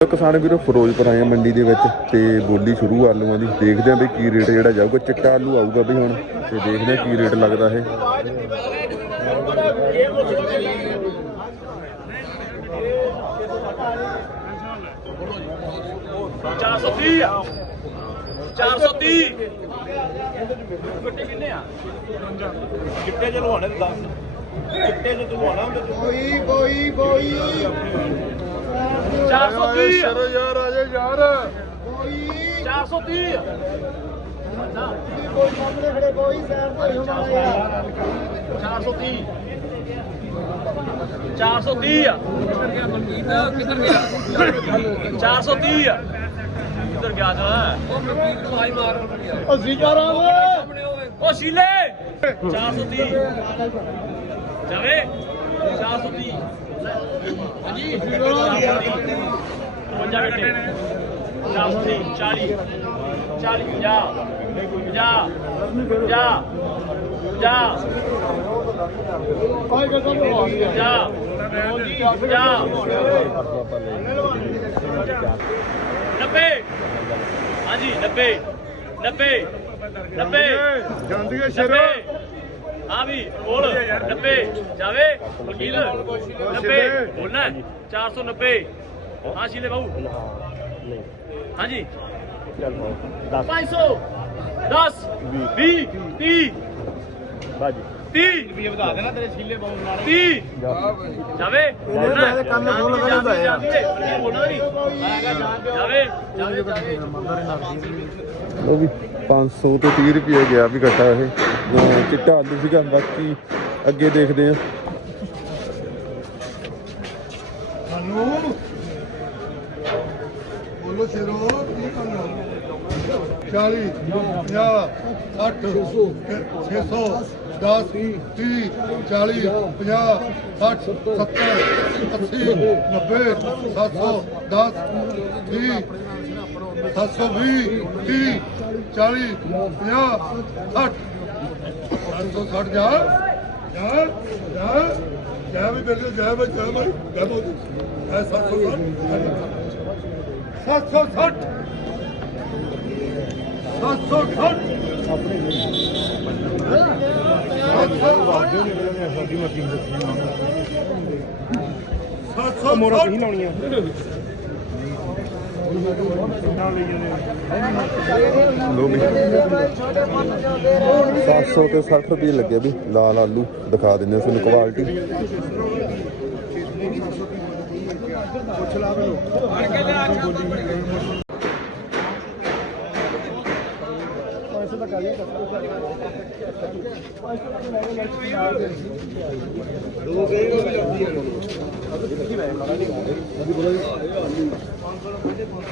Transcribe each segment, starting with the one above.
ਕਿਸਾਨ ਵੀਰੋ ਫਿਰੋਜ਼ਪੁਰ ਆਏ ਆ ਮੰਡੀ ਦੇ ਵਿੱਚ ਤੇ ਬੋਲੀ ਸ਼ੁਰੂ ਆਲੂਆਂ ਦੀ ਦੇਖਦੇ ਆਂ ਵੀ ਕੀ ਰੇਟ ਜਿਹੜਾ ਜਾਊਗਾ ਚਿੱਟਾ ਆਲੂ ਆਊਗਾ ਵੀ ਹੁਣ ਤੇ ਦੇਖਦੇ ਆਂ ਕੀ ਰੇਟ ਲੱਗਦਾ ਇਹ। ਚਾਰ ਸੌ ਚਾਰ ਸੌ ਤੀਹ। ਗੱਟੇ ਕਿੰਨੇ ਆ? ਲਵਾਣੇ ਤੇ ਹੁੰਦਾ ਕੋਈ ਕੋਈ ਕੋਈ 430 ਸ਼ਰੋ ਯਾਰ ਆਜੇ ਯਾਰ। ਕੋਈ 430 ਕੋਈ ਸਾਹਮਣੇ ਖੜੇ ਕੋਈ ਸੈਰ ਭਾਈ ਹਮਾਰਾ ਯਾਰ 430 430 ਆ। ਕਿੱਧਰ ਗਿਆ 430 ਆ। ਕਿੱਧਰ ਗਿਆ ਚਲਾ ਅਸੀਂ ਕਰਾਂਗੇ ਓ ਸ਼ੀਲੇ। 430 ਜਾਵੇ। 430 ਹਾਂਜੀ 430 ਪੰਜਾ ਗੱਟੇ 430 40 40 50 50 50 ਕੋਈ ਗੱਲ ਨਹੀਂ ਜਾ ਜਾ ਨੱਬੇ। ਹਾਂਜੀ ਨੱਬੇ। ਨੱਬੇ। ਨੱਬੇ। ਜਾਂਦੀ ਹੈ ਨੱਬੇ। ਹਾਂ ਵੀ ਬੋਲ। 90 ਜਾਵੇ ਵਕੀਲ। 90 ਬੋਲਣਾ 490 ਹਾਂ ਸ਼ੀਲੇ ਬਾਬੂ ਹਾਂਜੀ। 500 10 20 30 ਬਾਜੀ 30 ਰੁਪਏ ਵਧਾ ਦੇਣਾ ਤੇਰੇ ਸੀਲੇ ਬਾਉਣ ਨਾਲ। 30 ਜਾਵੇ। ਬੋਲਣਾ ਕੰਨ ਖੋਲ ਕੇ ਲਿਆਂਦਾ ਯਾਰ। ਜਾਵੇ। ਜਾਵੇ। ਜਾਵੇ। ਉਹ ਵੀ 500 ਤੋਂ 30 ਰੁਪਏ ਗਿਆ ਵੀ ਘਟਾ ਇਹ। ਚਿੱਟਾ ਆਲੂ ਸੀਗਾ ਬਾਕੀ ਅੱਗੇ ਦੇਖਦੇ ਆਂ ਹਲੋ ਬੋਲੋ ਸ਼ੇਰੋ ਕੀ ਕਰਨਾ? 40 50 60 600 10 30 40 50 60 70 80 90 700 10 20 720 30 40 50 60 760 ਜਾ। ਜਾ ਜਾ ਜਾ ਵੀ ਬਿਲਕੁਲ ਜਾ ਬਈ ਜਾ ਬਈ ਜਾ ਬਈ ਐ 760 760 760 ਮੋਰਾ ਕਹੀਂ ਲਾਉਣੀ ਆ ਲੋ ਵੀ 700 ਤੇ 60 ਰੁਪਏ ਲੱਗੇ ਵੀ, ਲਾਲ ਆਲੂ ਦਿਖਾ ਦਿੰਦੇ ਆ ਤੁਹਾਨੂੰ ਕੁਆਲਿਟੀ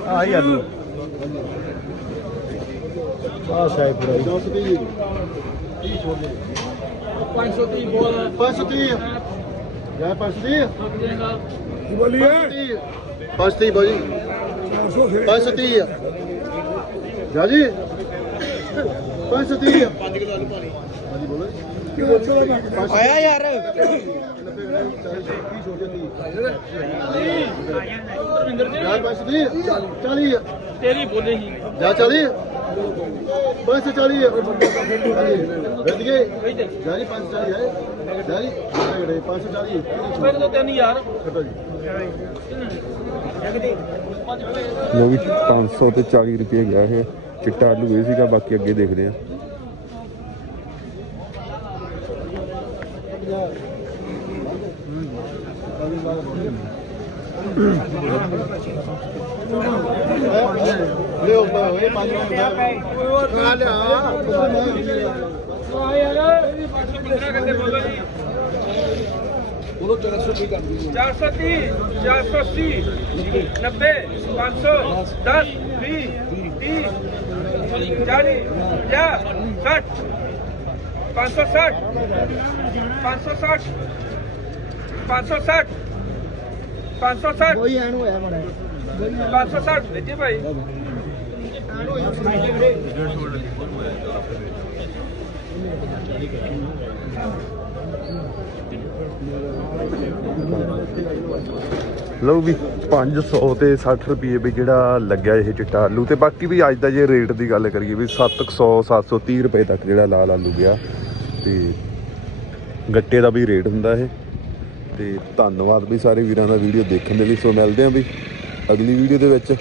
ਆਹੀ ਆਲੂ ਆ ਸਾਈ ਪੂਰਾ 530 ਬੋਲ। 530 ਜਾ 530 ਬੋਲੀਏ। 530 ਬਾਜੀ 530 ਜਾ ਜੀ। 530 ਆਇਆ ਯਾਰ। ਜਾ 530 40 ਤੇਰੀ ਬੋਲੇ ਹੀ ਜਾ 40 540 ਵੱਧ ਗਏ। ਜਾ ਜੀ 540 ਹੈ ਜਾ ਜੀ 540 ਫਿਰ ਤੋਂ ਤਿੰਨ ਯਾਰ ਛੱਡੋ ਜੀ। ਲੋ ਵੀ 500 ਤੇ 40 ਰੁਪਏ ਗਿਆ ਇਹ। ਚਿੱਟਾ ਆਲੂ ਇਹ ਸੀਗਾ, ਬਾਕੀ ਅੱਗੇ ਦੇਖਦੇ ਆਂ ਲਿਓ ਓਏ ਪੰਜ ਮਿੰਟ ਖਾ ਲਿਆ ਆ ਯਾਰ 15 ਘੰਟੇ ਬੋਲੋ ਜੀ ਬੋਲੋ 400 ਕਰ ਦਿਓ 430 480 90 500 10 20 30 40 50 60 560 560 560 560 ਕੋਈ ਐਨ ਹੋਇਆ ਮੜਾ 560 ਦਿੱਤੇ ਭਾਈ। ਲਓ ਵੀ 500 ਤੇ 60 ਰੁਪਏ ਵੀ ਜਿਹੜਾ ਲੱਗਿਆ ਇਹ ਚਿੱਟਾ ਆਲੂ ਤੇ ਬਾਕੀ ਵੀ ਅੱਜ ਦਾ ਜੇ ਰੇਟ ਦੀ ਗੱਲ ਕਰੀਏ ਵੀ 700 730 ਰੁਪਏ ਤੱਕ ਜਿਹੜਾ ਲਾਲ ਆਲੂ ਗਿਆ ਤੇ ਗੱਟੇ ਦਾ ਵੀ ਰੇਟ ਹੁੰਦਾ ਇਹ। ਤੇ ਧੰਨਵਾਦ ਵੀ ਸਾਰੇ ਵੀਰਾਂ ਦਾ ਵੀਡੀਓ ਦੇਖਣ ਦੇ ਲਈ। ਸੋ ਮਿਲਦੇ ਆਂ ਵੀ ਅਗਲੀ ਵੀਡੀਓ ਦੇ ਵਿੱਚ।